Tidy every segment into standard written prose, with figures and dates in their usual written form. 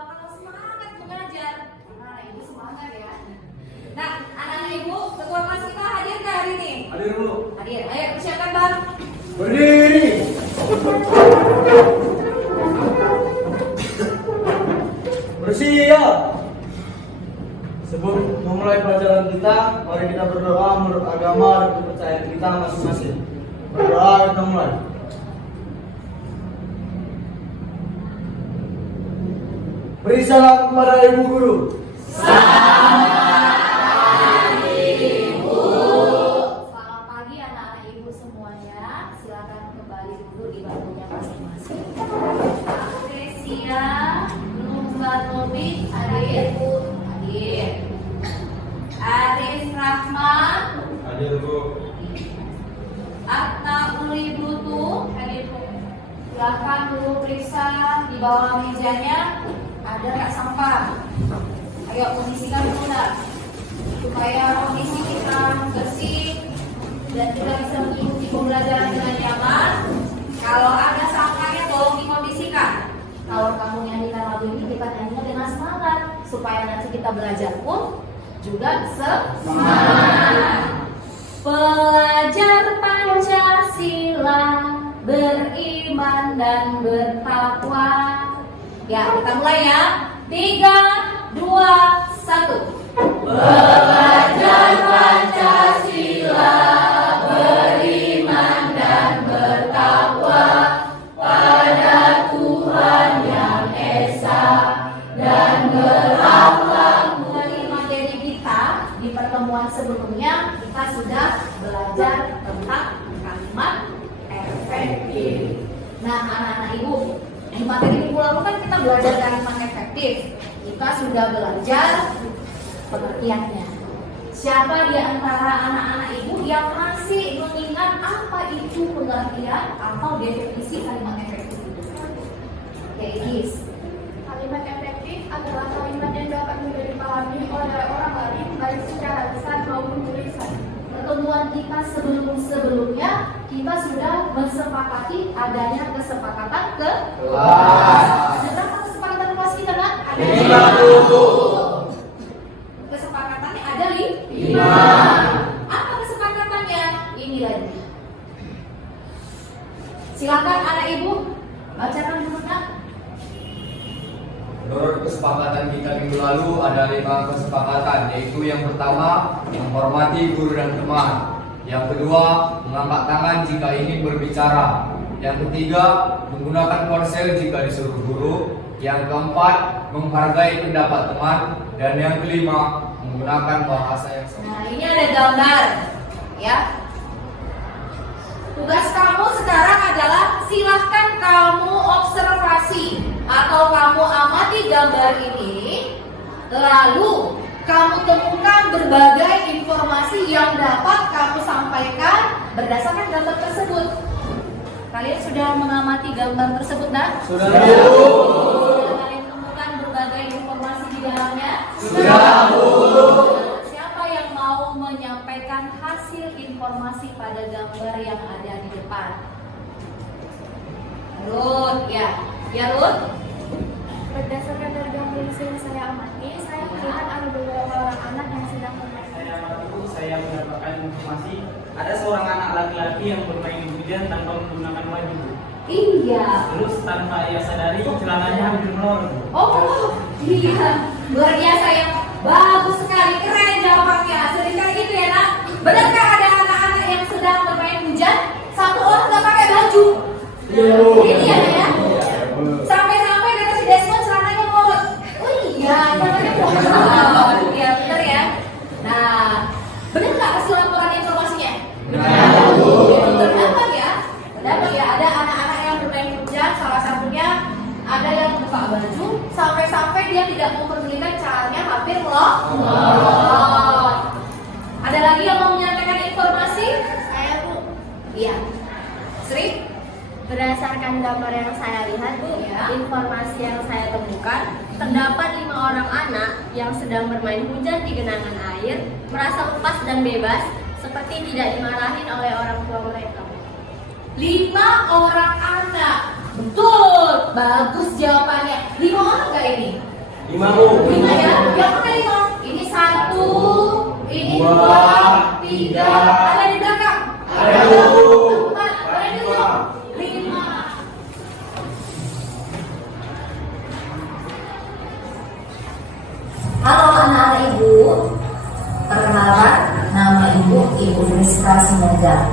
bakal semangat mengajar. Nah, ibu semangat ya. Nah, anak-anak ibu, ketua kelas kita hadir nggak hari ini? Hadir dulu. Hadir. Ayo persiapkan bang. Berdiri. Bersiap. Sebelum memulai pelajaran kita, mari kita berdoa menurut agama dan kepercayaan kita masing-masing. Berdoa, kita mulai. Beri salam kepada ibu guru. Selamat pagi anak-anak ibu semuanya. Silakan kembali duduk di bangkunya masing-masing. Apresia, Lumbar Nobit, hadir. Hadir. Arif Rahman, Hadir bu. Atta Ulibutu, hadir. Silakan dulu periksa di bawah mejanya ada nggak sampah. Ayo kondisikan dulu nak, supaya kondisi kita bersih dan juga bisa mengikuti pembelajaran dengan nyaman. Kalau ada sampahnya tolong dikondisikan. Kalau kamu nyanyikan lagu ini, kita nyanyinya dengan semangat supaya nanti kita belajar pun juga semangat. Pelajar Pancasila, beriman dan bertakwa. Ya, kita mulai ya. 3, 2, 1. Belajar Pancasila, beriman dan bertakwa pada Tuhan yang Esa dan berakhlak. Dari materi kita di pertemuan sebelumnya kita sudah belajar tentang kalimat efektif. Nah, anak-anak ibu, di materi minggu lalu kan kita belajar kalimat efektif. Kita sudah belajar pengertiannya. Siapa di antara anak-anak ibu yang masih mengingat apa itu pengertian atau definisi kalimat efektif itu? Oke, Is. Kalimat efektif adalah kalimat yang dapat mudah dipahami oleh orang lain baik secara lisan maupun tulisan. Pertemuan kita sebelumnya kita sudah mensepakati adanya kesepakatan kelas. Ada berapa kesepakatan kelas kita nak? Ada 50. Kesepakatannya ada 5. Apa kesepakatannya? Ini lagi. Silakan anak ibu bacakan dulu nak. Menurut kesepakatan kita minggu lalu ada 5 kesepakatan, yaitu yang pertama, menghormati guru dan teman. Yang kedua, mengangkat tangan jika ingin berbicara. Yang ketiga, menggunakan ponsel jika disuruh guru. Yang keempat, menghargai pendapat teman. Dan yang kelima, menggunakan bahasa yang sopan. Nah, ini ada gambar, ya. Tugas kamu sekarang adalah silahkan kamu observasi atau kamu amati gambar ini, lalu kamu temukan berbagai informasi yang dapat kamu sampaikan berdasarkan gambar tersebut. Kalian sudah mengamati gambar tersebut, nak? Sudah. Sudah kalian temukan berbagai informasi di dalamnya? Sudah, Bu. Siapa yang mau menyampaikan hasil informasi pada gambar yang ada di depan? Ruth, ya. Ya, Ruth? Berdasarkan dari gambar yang saya amati, saya melihat ada beberapa orang anak yang sedang bermain. Saya mendapatkan informasi ada seorang anak laki-laki yang bermain di hujan tanpa menggunakan baju. Iya. Terus tanpa ia sadari celananya hampir melorot. Oh, iya. Luar biasa ya. Bagus sekali, keren jawabannya. Seringkali gitu ya, nak. Benarkah ada anak-anak yang sedang bermain hujan? Satu orang nggak pakai baju. Ini ya. Sampai-sampai kata si Desmond celananya melorot. Oh iya, celananya melorot. Iya, benar ya. Nah, benar nggak hasil laporan informasinya? Terdapat ya. Terdapat ya. Ada anak-anak yang bermain hujan. Salah satunya ada yang buka baju sampai-sampai dia tidak memperdulikan caranya hampir melorot. Ada lagi yang mau menyampaikan informasi? Saya, Bu, Iya. Sri? berdasarkan gambar yang saya lihat, Bu, Ya. informasi yang saya temukan, terdapat 5 orang anak yang sedang bermain hujan di genangan air, merasa lepas dan bebas, seperti tidak dimarahin oleh orang tua mereka. 5 orang anak. Betul. Bagus jawabannya. 5 orang nggak ini? 5 Bu. 5 ya? Yang mana 5? Ini 1, ini 2, 3. Ada di belakang? Ada, Bu. 4, ada di 5. Halo anak-anak ibu, perkenalkan nama ibu Rizka Sinerga.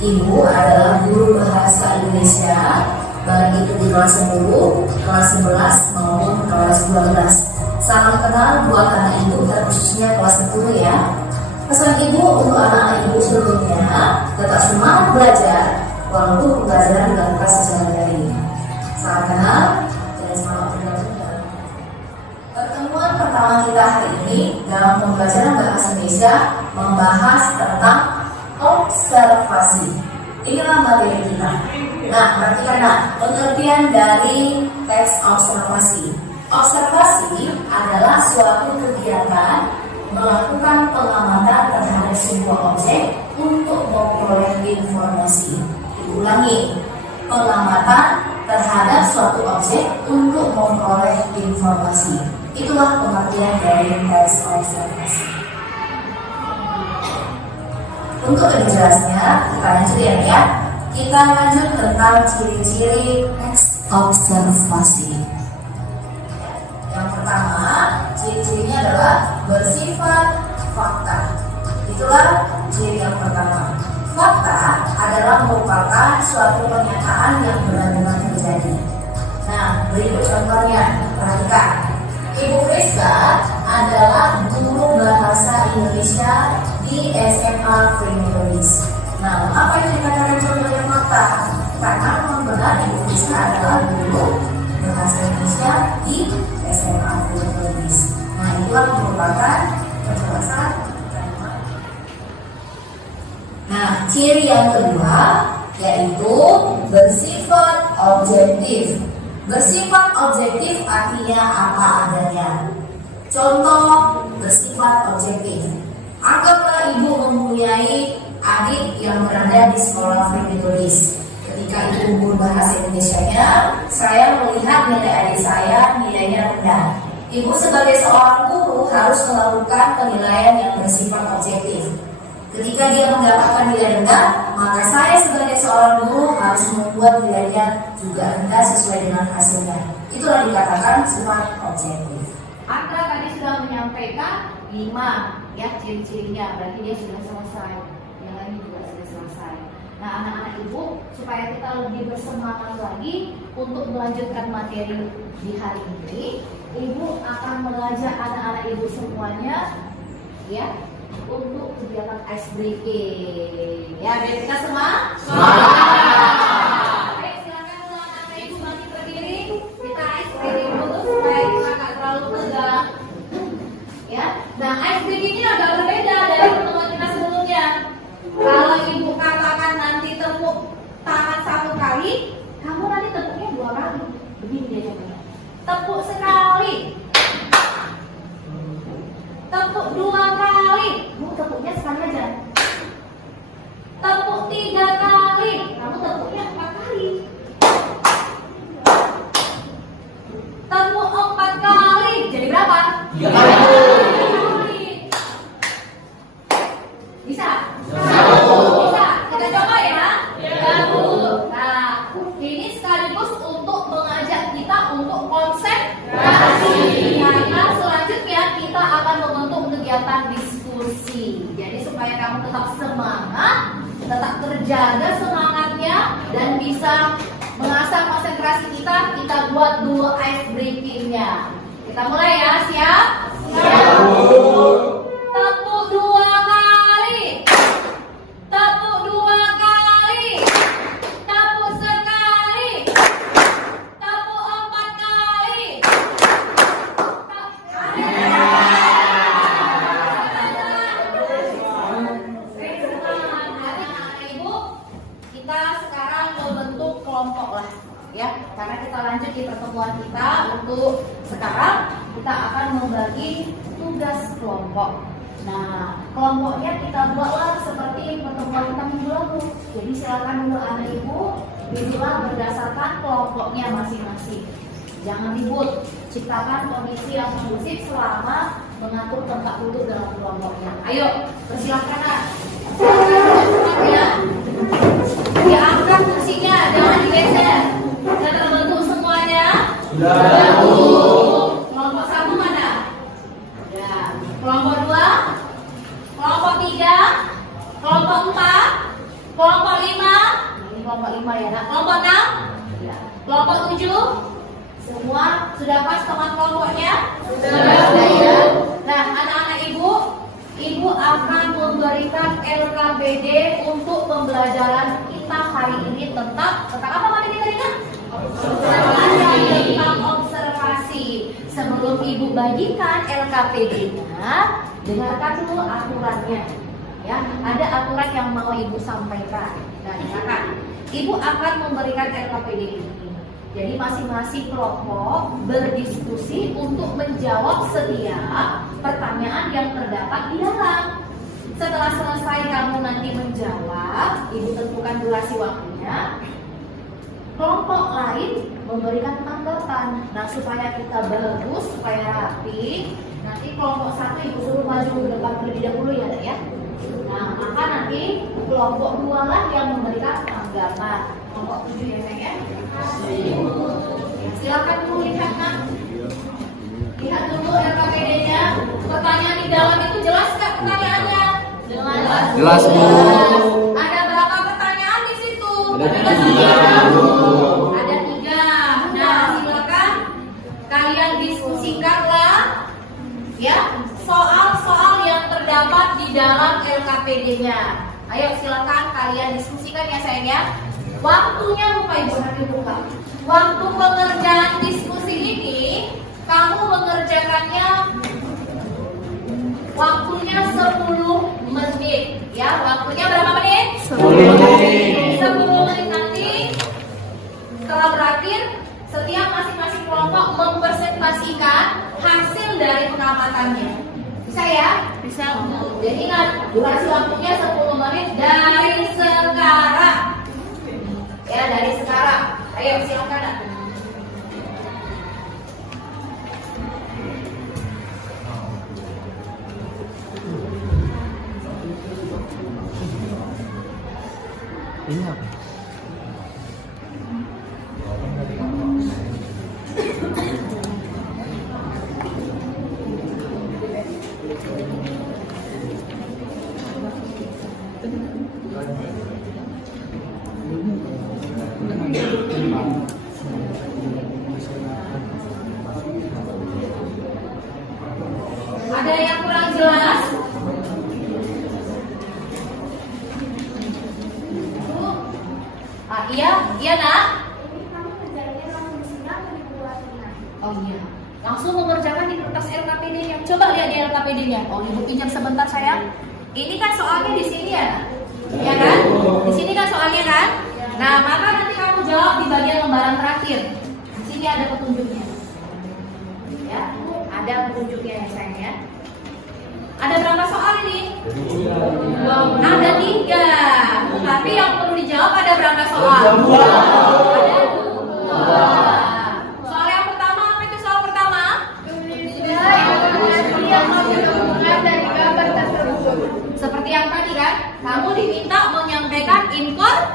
Ibu adalah guru bahasa Indonesia, baik itu di kelas 10, kelas 11 maupun kelas 12. Salam kenal buat anak ibu khususnya kelas 10 ya. Pesan ibu untuk anak-anak ibu sebelumnya, tetap semangat belajar walaupun pembelajaran dilakukan secara daring. Salam kenal dan selamat bergabung. Pertemuan pertama kita hari ini dalam pembelajaran bahasa Indonesia membahas tentang observasi. Inilah materi kita. Nah, perhatikan pengertian dari teks observasi. Observasi adalah suatu kegiatan melakukan pengamatan terhadap sebuah objek untuk memperoleh informasi. Diulangi, pengamatan terhadap suatu objek untuk memperoleh informasi. Itulah pengertian dari teks observasi. Untuk lebih jelasnya, kita lanjut ya. Kita lanjut tentang ciri-ciri teks observasi. Yang pertama, ciri-cirinya adalah bersifat fakta. Itulah ciri yang pertama. Fakta adalah merupakan suatu pernyataan yang benar-benar terjadi. Nah, berikut contohnya. Perhatikan. Ibu Rizka adalah guru bahasa Indonesia di SMA Primitivist. Nah, apa yang dikatakan contohnya fakta? Karena memang benar Ibu Rizka adalah guru bahasa Indonesia di SMA Primitivist. Nah, itulah merupakan penjelasan. Nah, ciri yang kedua yaitu bersifat objektif. Bersifat objektif artinya apa adanya. Contoh bersifat objektif. Anggaplah ibu mempunyai adik yang berada di sekolah Primitivist. Ketika ibu guru bahasa Indonesianya, saya melihat nilai adik saya nilainya rendah. Ibu sebagai seorang guru harus melakukan penilaian yang bersifat objektif. Ketika dia mendapatkan nilai rendah, maka saya sebagai seorang guru harus membuat nilainya juga rendah sesuai dengan hasilnya. Itulah dikatakan sifat objektif. Andra tadi sudah menyampaikan 5 ya ciri-cirinya, berarti dia sudah selesai. Yang lain juga sudah selesai. Nah, anak-anak ibu, supaya kita lebih bersemangat lagi untuk melanjutkan materi di hari ini, ibu akan mengajak anak-anak ibu semuanya ya untuk kegiatan ice breaking. Ya, biar kita semua semangat. Baik, silakan anak-anak ibu bangkit berdiri. Kita ice breaking dulu supaya kita nggak terlalu tegang. Ya, nah ice breaking ini agak berbeda dari pertemuan kita sebelumnya. Kalau ibu katakan nanti tepuk tangan 1 kali, kamu nanti tepuknya 2 kali. Begini dia contohnya. Tepuk sekali. Tepuk 2 kali, kamu tepuknya sekali aja. Tepuk 3 kali, kamu tepuknya 4 kali. Tepuk 4 kali, jadi berapa? 3 kali. Bisa? Bisa. Kita coba ya. Nah, ini sekaligus untuk mengajak kita untuk konsentrasi. Karena selanjutnya kita akan membentuk kegiatan diskusi. Jadi supaya kamu tetap semangat, tetap terjaga semangatnya dan bisa mengasah konsentrasi kita buat dulu ice breakingnya. Kita mulai ya, siap? Siap. Tepuk 2 kali. Tepuk 2 kali. Tepuk sekali. Tepuk 4 kali. Ibu, kita sekarang membentuk kelompok lah, ya. Karena kita lanjut di pertemuan kita untuk sekarang kita akan membagi tugas kelompok. Nah, kelompoknya kita buatlah seperti pertemuan kita minggu lalu. Jadi silakan dulu anak ibu dibuat berdasarkan kelompoknya masing-masing. Jangan ribut. Ciptakan kondisi yang kondusif selama mengatur tempat duduk dalam kelompoknya. Ayo, persilahkan Nak. Silakan ya. Diangkat kursinya, jangan digeser. Sudah terbentuk semuanya? Sudah. Kelompok 1 mana? Ya. Kelompok 2? Kelompok 3? Kelompok 4? Kelompok 5? Ini kelompok 5 ya Nak. Kelompok 6? Ya. Kelompok 7? Semua sudah pas teman kelompoknya? Sudah ya. Nah, anak-anak ibu akan memberikan LKPD untuk pembelajaran kita hari ini tentang apa materi tadi Kak? Tentang observasi. Sebelum ibu bagikan LKPD-nya, dengarkan dulu aturannya. Ya, ada aturan yang mau ibu sampaikan. Nah, dengarkan. Ibu akan memberikan LKPD ini. Jadi masing-masing kelompok berdiskusi untuk menjawab setiap pertanyaan yang terdapat di dalam. Setelah selesai kamu nanti menjawab, ibu tentukan durasi waktunya. Kelompok lain memberikan tanggapan. Nah, supaya kita bagus, supaya rapi, nanti kelompok 1 ibu suruh maju ke depan terlebih dahulu ya, Dek, ya. Nah, maka nanti kelompok 2 lah yang memberikan tanggapan. Kelompok 7 ya, Dek, ya. Silakan dulu lihat Nak. Lihat dulu LKPD-nya. Pertanyaan di dalam itu jelas nggak pertanyaannya? Jelas, Bu. Ada berapa pertanyaan di situ? Ada 3. Nah, silakan kalian diskusikanlah ya soal-soal yang terdapat di dalam LKPD-nya. Ayo silakan kalian diskusikan ya sayang ya. Waktunya lupa ibu nanti buka. Waktu pengerjaan diskusi ini kamu mengerjakannya waktunya 10 menit ya. Waktunya berapa menit? 10 menit. 10 menit nanti setelah berakhir setiap masing-masing kelompok mempresentasikan hasil dari pengamatannya. Bisa ya? Bisa. Jadi ingat durasi waktunya 10 menit dari sekarang. Ya, dari sekarang. Ayo silakan Nak. Ini apa? Ada yang kurang jelas? Iya Nak. Oh iya, langsung mengerjakan di kertas LKPD-nya. Coba lihat di LKPD-nya. Oh, ibu pinjam sebentar sayang. Ini kan soalnya di sini ya, ya kan? Di sini kan soalnya kan? Nah, maka nanti kamu jawab di bagian lembaran terakhir. Di sini ada petunjuknya. Ya, ada petunjuknya ya sayang ya. Ada berapa soal ini? Ada 3. Tapi yang perlu dijawab ada berapa soal? Ada 2. Soal yang pertama apa itu soal pertama? Seperti yang tadi kan, kamu diminta menyampaikan informasi.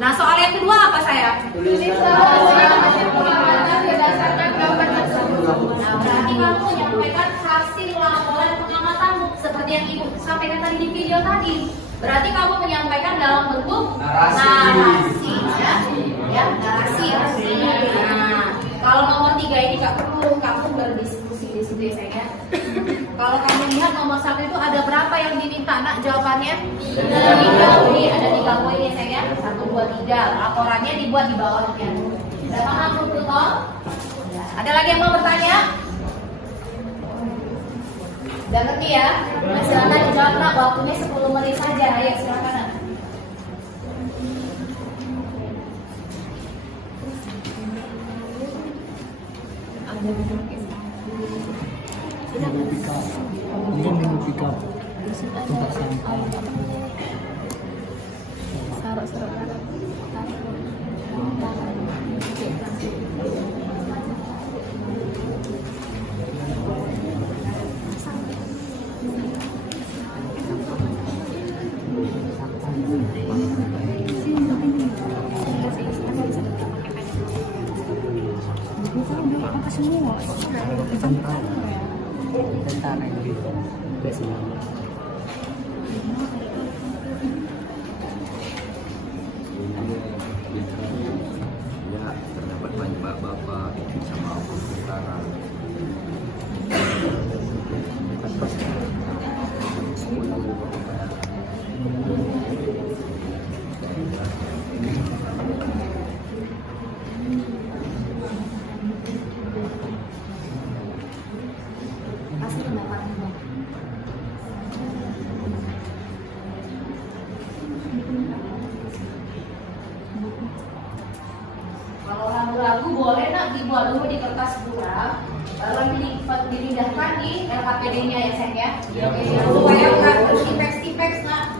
Nah, soal yang kedua apa sayang? Nah, berarti kamu menyampaikan hasil laporan pengamatanmu seperti yang ibu sampaikan tadi di video tadi. Berarti kamu menyampaikan dalam bentuk narasi ya, narasi. Nah, kalau nomor 3 ini nggak perlu kamu berdiskusi di situ ya sayang. Kalau kamu lihat nomor 1 itu ada berapa yang diminta Nak jawabannya? Ada 3 poin, ada 3 poin ya sayang. 1, 2, 3. Laporannya dibuat di bawahnya. Udah paham belum Tom? Ada lagi yang mau bertanya? Udah ngerti ya? Nah, silakan dijawab Nak, waktunya 10 menit saja. Ayo silakan Nak. apa semua? Tentara gitu. Biasanya. Ya, terdapat banyak bapak sama tentara. Pasti pendapatnya Bang. Kalau ragu-ragu boleh nak dibuat dulu di kertas buram, lalu dipindahkan di LKPD-nya ya sayang ya. Supaya nggak tertipeks-tipeks nak.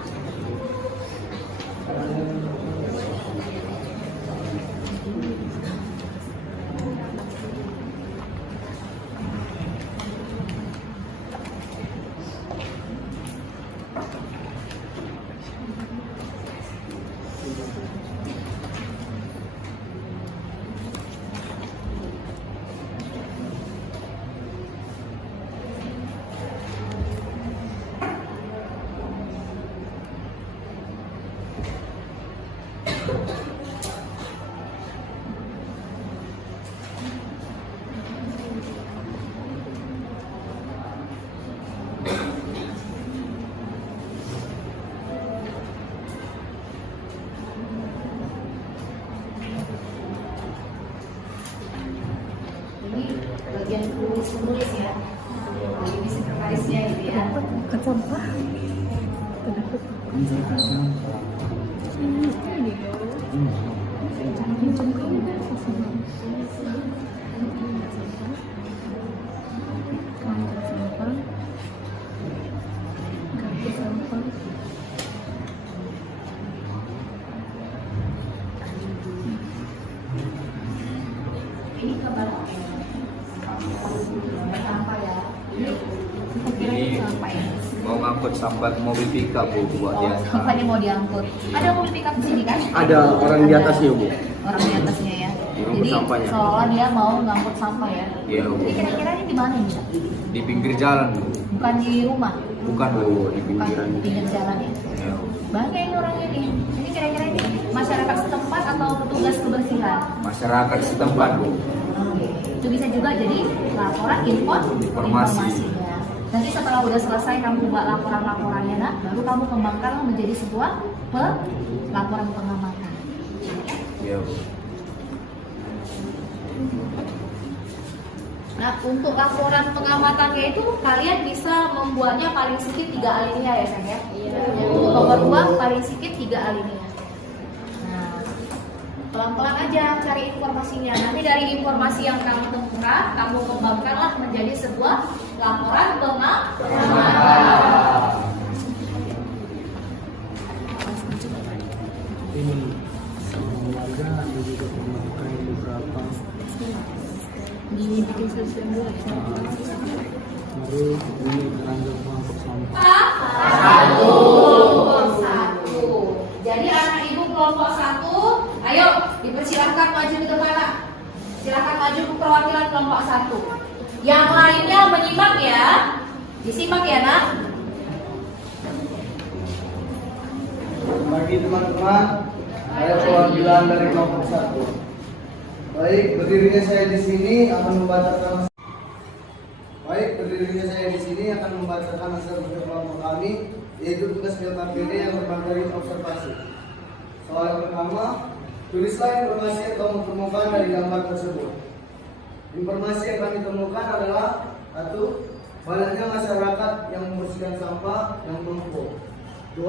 Ini bagian tulis ya. Ini sekretarisnya gitu ya. Ini kabar sampah ya. Ini mau ngangkut sampah mobil pickup Bu buat dia. Sampahnya mau diangkut. Ada mobil pickup di sini kan? Ada orang di atasnya Bu. Orang di atasnya ya. Ngangkut Jadi sampahnya. seolah dia mau ngangkut sampah ya. Iya Bu. Ini kira-kira ini di mana nih? Di pinggir jalan Bu. Bukan di rumah, Bukan Bu, di bukan pinggiran. di pinggir jalan ya. Iya Bu. Banyak ini orangnya nih. Ini kira-kira ini masyarakat setempat atau petugas kebersihan? Masyarakat setempat Bu. Itu bisa juga jadi laporan informasi ya. Nanti setelah udah selesai kamu buat laporan-laporannya nak, baru kamu kembangkan menjadi sebuah laporan pengamatan. Iya Bu. Nah, untuk laporan pengamatannya itu kalian bisa membuatnya paling sedikit 3 alinea ya sayang ya. Untuk nomor 2 paling sedikit 3 alinea. Nah, pelan-pelan aja cari informasinya. Nanti dari informasi yang kamu temukan, kamu kembangkanlah menjadi sebuah laporan pengamatan. Ini warga ada juga melakukan beberapa Dibikin sosial media. baru ini keranjang kelompok sampah. Kelompok 1. Jadi anak ibu kelompok 1, ayo dipersilahkan maju ke depan nak. Silahkan maju ke perwakilan kelompok 1. Yang lainnya menyimak ya. Disimak ya nak. Bagi teman-teman, saya perwakilan dari kelompok 1. Baik, berdirinya saya di sini akan membacakan hasil kerja kelompok kami, yaitu tugas LKPD yang bermateri observasi. Soal pertama, tulislah informasi yang kamu temukan dari gambar tersebut. Informasi yang kami temukan adalah 1. Banyaknya masyarakat yang membersihkan sampah yang menumpuk. 2.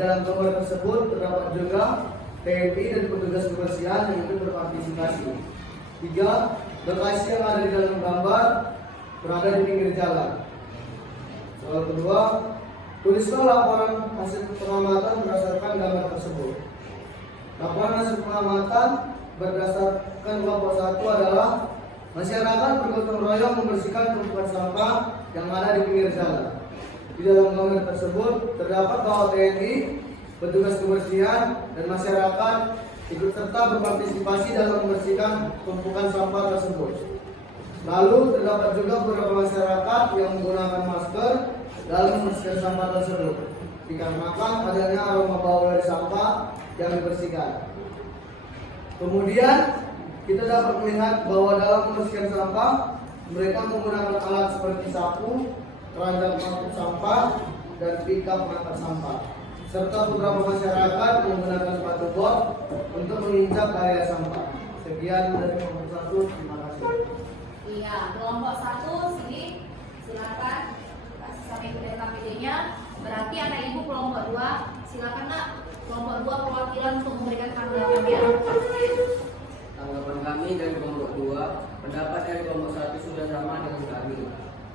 Dalam gambar tersebut terdapat juga TNI dan petugas kebersihan yang ikut berpartisipasi. 3. Lokasi yang ada di dalam gambar berada di pinggir jalan. Soal kedua, tulislah laporan hasil pengamatan berdasarkan gambar tersebut. Laporan hasil pengamatan berdasarkan kelompok 1 adalah masyarakat bergotong royong membersihkan tumpukan sampah yang ada di pinggir jalan. Di dalam gambar tersebut terdapat bahwa TNI, petugas kebersihan, dan masyarakat ikut serta berpartisipasi dalam membersihkan tumpukan sampah tersebut. Lalu terdapat juga beberapa masyarakat yang menggunakan masker dalam membersihkan sampah tersebut, dikarenakan adanya aroma bau dari sampah yang dibersihkan. Kemudian kita dapat melihat bahwa dalam membersihkan sampah mereka menggunakan alat seperti sapu, keranjang pengangkut sampah, dan pickup pengangkat sampah. Serta beberapa masyarakat menggunakan sepatu bot untuk menginjak area sampah. Sekian dari kelompok 1, terima kasih. Iya, kelompok 1 sini silakan kasih sampai ke KPD-nya. Berarti anak ibu kelompok 2, silakan nak kelompok 2 perwakilan untuk memberikan tanggapannya. Tanggapan kami dari kelompok 2, pendapat dari kelompok 1 sudah sama dengan kami.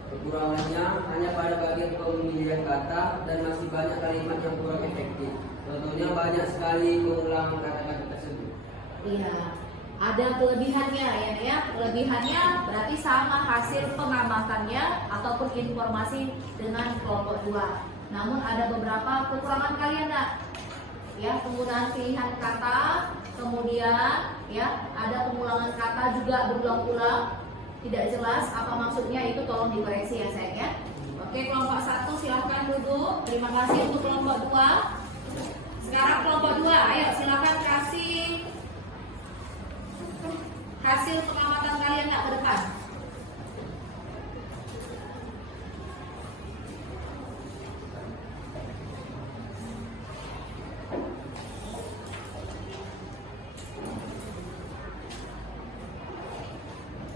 Kekurangannya hanya pada bagian pemilihan kata dan masih banyak kalimat yang kurang efektif. Contohnya banyak sekali pengulangan kata-kata tersebut. Iya, ada kelebihannya ya. Kelebihannya berarti sama hasil pengamatannya ataupun informasi dengan kelompok 2. Namun ada beberapa kekurangan kalian nak. Ya, penggunaan pilihan kata, kemudian ya ada pengulangan kata juga berulang-ulang, tidak jelas apa maksudnya, itu tolong dikoreksi ya sayang ya. Oke, kelompok 1 silahkan duduk. Terima kasih untuk kelompok 2. Sekarang kelompok 2, ayo silakan kasih hasil pengamatan kalian nak ke depan.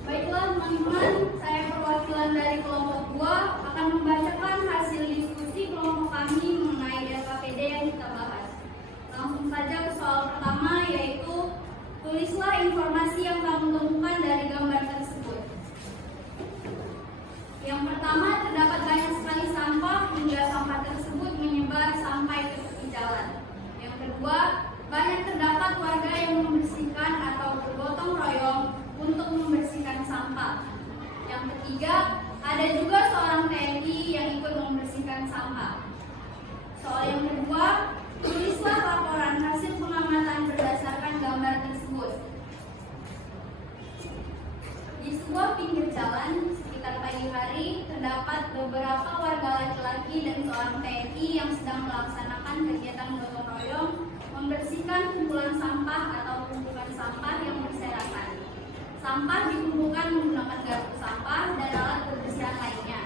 Baiklah teman-teman, saya perwakilan dari kelompok 2 akan membacakan hasil diskusi kelompok kami mengenai LKPD yang kita bahas. Langsung saja ke soal pertama, yaitu tulislah informasi yang kamu temukan dari gambar tersebut. Yang pertama, terdapat banyak sekali sampah hingga sampah tersebut menyebar sampai ke tepi jalan. Yang kedua, banyak terdapat warga yang membersihkan atau bergotong royong untuk membersihkan sampah. Yang ketiga, ada juga seorang TNI yang ikut membersihkan sampah. Soal yang kedua, tulislah laporan hasil pengamatan berdasarkan gambar tersebut. Di sebuah pinggir jalan sekitar pagi hari, terdapat beberapa warga laki-laki dan seorang TNI yang sedang melaksanakan kegiatan gotong royong membersihkan kumpulan sampah atau tumpukan sampah yang berserakan. Sampah dikumpulkan menggunakan garpu sampah dan alat kebersihan lainnya,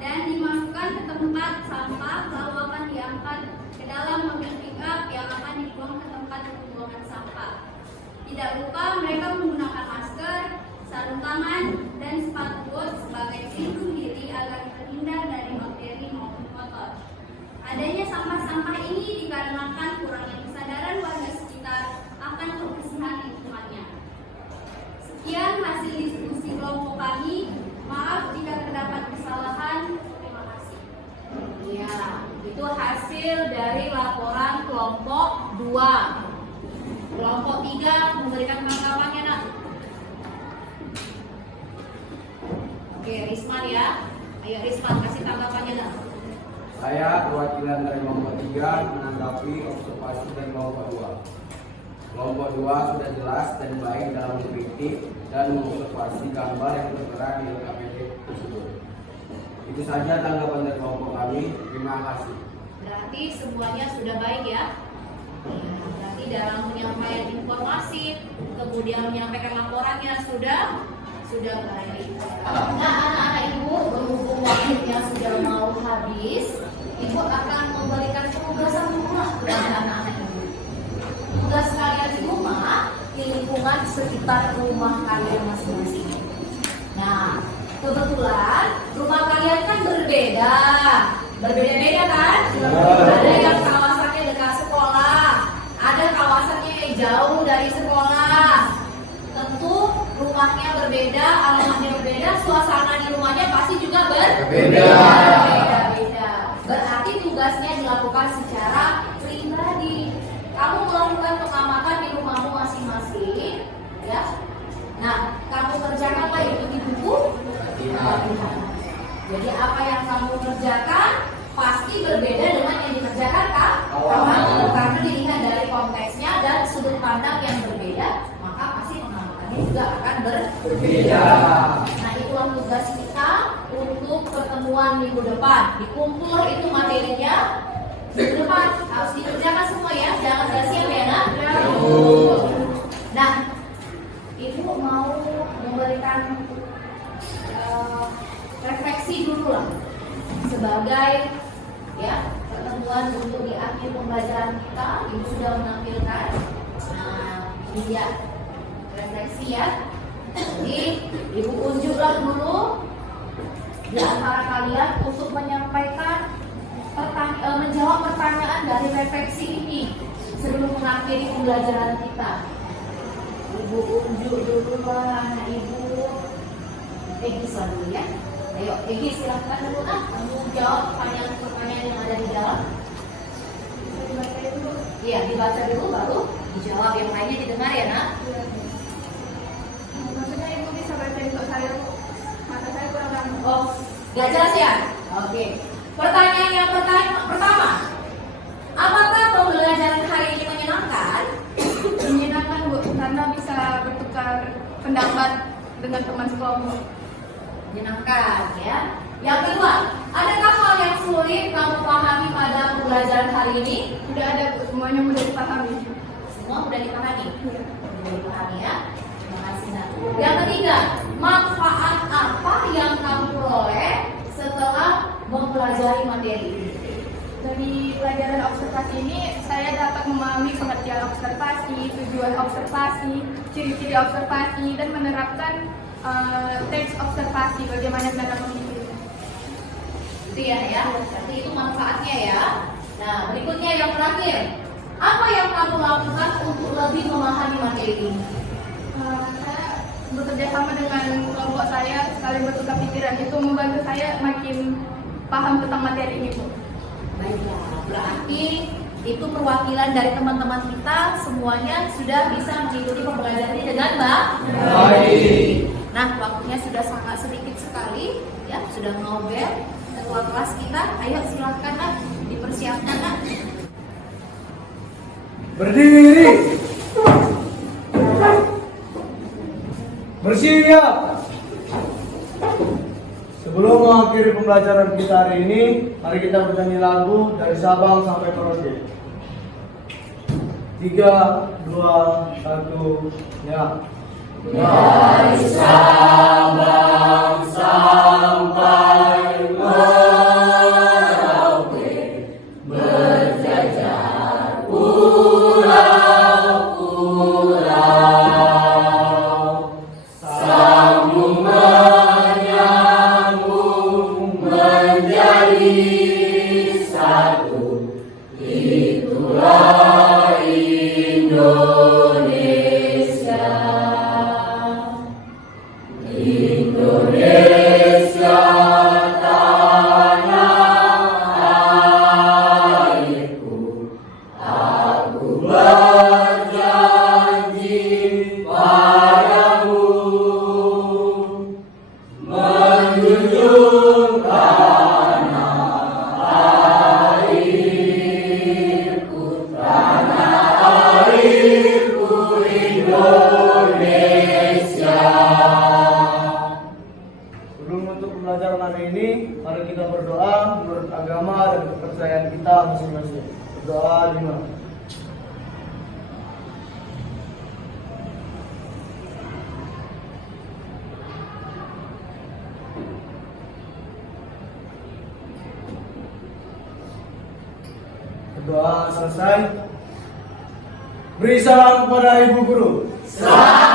dan dimasukkan ke tempat sampah, lalu akan diangkat ke dalam mobil pickup yang akan dibuang ke tempat pembuangan sampah. Tidak lupa mereka menggunakan masker, sarung tangan, dan sepatu bot sebagai pelindung diri agar terhindar dari bakteri maupun kotor. Adanya sampah-sampah ini dikarenakan kurangnya kesadaran warga sekitar akan kebersihan lingkungannya. Sekian hasil diskusi kelompok kami. Maaf jika terdapat kesalahan. Terima kasih. Iya, itu hasil dari laporan kelompok 2. Kelompok 3 memberikan tanggapannya nak. Oke, Risman ya. Ayo Risman kasih tanggapannya nak. Saya perwakilan dari kelompok 3 menanggapi observasi dari kelompok 2. Kelompok 2 sudah jelas dan baik dalam mengkritik dan mengobservasi gambar yang tertera di LKPD tersebut. Itu saja tanggapan dari kelompok kami. Terima kasih. Berarti semuanya sudah baik ya. Berarti dalam menyampaikan informasi, kemudian menyampaikan laporannya sudah baik. Nah, anak-anak ibu, berhubung waktunya sudah mau habis, ibu akan memberikan tugasan rumah kepada anak-anak ibu. Tugas kalian di rumah di lingkungan sekitar rumah kalian masing-masing. Nah, kebetulan rumah kalian kan berbeda-beda kan? Ada yang kawasannya dekat sekolah, ada kawasannya yang jauh dari sekolah. Tentu rumahnya berbeda, alamatnya berbeda, suasana di rumahnya pasti juga berbeda. Berarti tugasnya dilakukan secara pribadi. Kamu melakukan pengamatan di rumahmu masing-masing, ya. Nah, kamu kerjakanlah itu di buku. Jadi apa yang kamu kerjakan pasti berbeda dengan yang dikerjakan kamu, karena dilihat dari konteksnya dan sudut pandang yang berbeda, maka pasti pengamatannya juga akan berbeda. Nah, itu pertemuan minggu depan. Dikumpul itu materinya minggu depan harus dikerjakan semua ya. Jangan gak siap ya nak? Nah, ibu mau memberikan refleksi dulu lah sebagai ya pertemuan untuk di akhir pembelajaran kita. Ibu sudah menampilkan. Nah, ini dia refleksi ya. Jadi ibu unjuklah dulu di antara kalian untuk menyampaikan menjawab pertanyaan dari refleksi ini sebelum mengakhiri pembelajaran kita. Ibu unjuk dulu anak ibu. Egis lah dulu ya. Ayo Egis silahkan dulu kamu jawab pertanyaan yang ada di dalam. Iya, dibaca dulu baru dijawab, yang lainnya didengar ya nak. Maksudnya ibu bisa baca untuk saya, mata saya kurang. Oh, gak jelas ya? Oke. Pertanyaan yang pertama, apakah pembelajaran hari ini menyenangkan? Menyenangkan Bu, karena bisa bertukar pendapat dengan teman sekelompok. Menyenangkan ya. Yang kedua, adakah hal yang sulit kamu pahami pada pembelajaran hari ini? Tidak ada Bu, semuanya mudah dipahami. Semua mudah dipahami? Iya. Mudah dipahami ya. Terima kasih nak. Yang ketiga, manfaat apa yang kamu peroleh setelah mempelajari materi ini? Dari pelajaran observasi ini, saya dapat memahami pengertian observasi, tujuan observasi, ciri-ciri observasi, dan menerapkan teks observasi, bagaimana cara memilih. Itu ya. Berarti itu manfaatnya ya. Nah, berikutnya yang terakhir. Apa yang kamu lakukan untuk lebih memahami materi ini? Saya bekerja sama dengan kelompok saya, saling bertukar pikiran, itu membantu saya makin paham tentang materi ini Bu. Baiklah, berarti itu perwakilan dari teman-teman kita semuanya sudah bisa mengikuti pembelajaran ini dengan baik. Nah, waktunya sudah sangat sedikit sekali, ya sudah ngobel. Ketua kelas kita, ayo silahkan nak dipersiapkan nak. Berdiri. Bersiap. Sebelum mengakhiri pembelajaran kita hari ini, mari kita bernyanyi lagu dari Sabang sampai Merauke. 3, 2, 1, ya. Dari Sabang sampai Merauke, berjajar pulau-pulau, sambung menyambung menjadi satu, itulah Indonesia. Indonesia tanah airku, aku berjanji padamu menjunjung tanah airku Indonesia. Untuk pembelajaran hari ini, mari kita berdoa menurut agama dan kepercayaan kita masing-masing. Berdoa 5. Berdoa selesai. Beri salam kepada Ibu Guru. Salam.